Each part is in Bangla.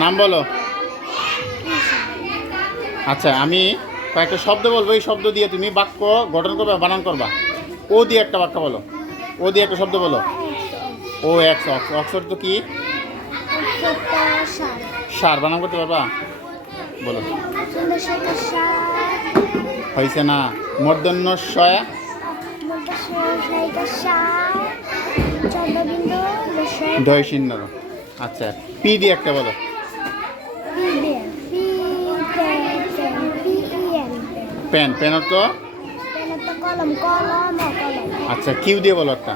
নাম বলো। আচ্ছা, আমি কয়েকটা শব্দ বলবো, এই শব্দ দিয়ে তুমি বাক্য গঠন করবে, বানান করবা। ও দিয়ে একটা বাক্য বলো, ও দিয়ে একটা শব্দ বলো। ও এক্স, অক্সর তো কি? সার বানান করতে পারবা? বলো। হয়েছে না? মূর্ধন্য ষ দয় শূন্য। আচ্ছা, পি দিয়ে একটা বলো। পেন, পেন তো। আচ্ছা, কিউ দিয়ে বলো একটা।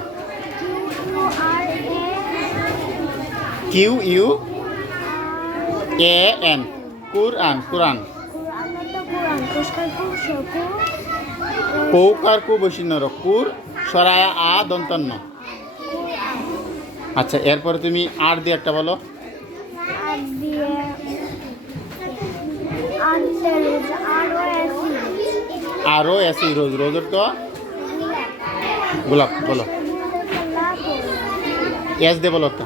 কিউ ইউ এ এন, কুরআন, কুরআন। পৌকার কু বৈশিন্য কুর সরায়া আ দন্তন্য। আচ্ছা, এরপরে তুমি আর দিয়ে একটা বলো। আরও এসি, রোজ, রোজের তো গোলাপ বলো। এস দিয়ে বলো একটা।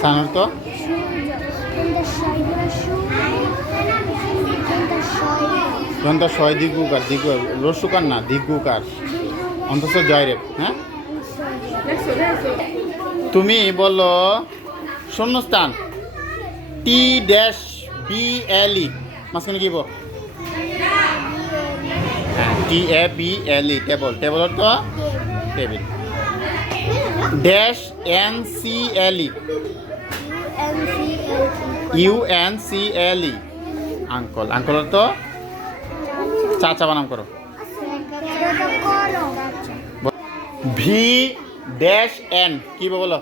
সানের তো যখন ছয় দিগুকার, দিগু রসুকার না, দিগুকার অন্তত জয়রেব। হ্যাঁ, তুমি বলো শূন্যস্থান টি ড্যাশ বি এল ই, মাঝখানে কি বল? হ্যাঁ, টি A B L E, table, টেবলের তো table. Dash N C L E, U N C L E, uncle, আঙ্কলের তো চাচা বানাম করো। ভি ড্যাশ এন কি বলো?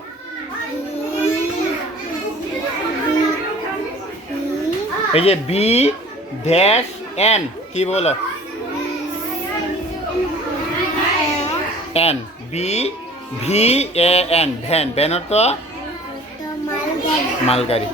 এই যে বি ড্যাশ এন কি বলো? N, B V A N, van, ভ্যানের তো মালগাড়ি।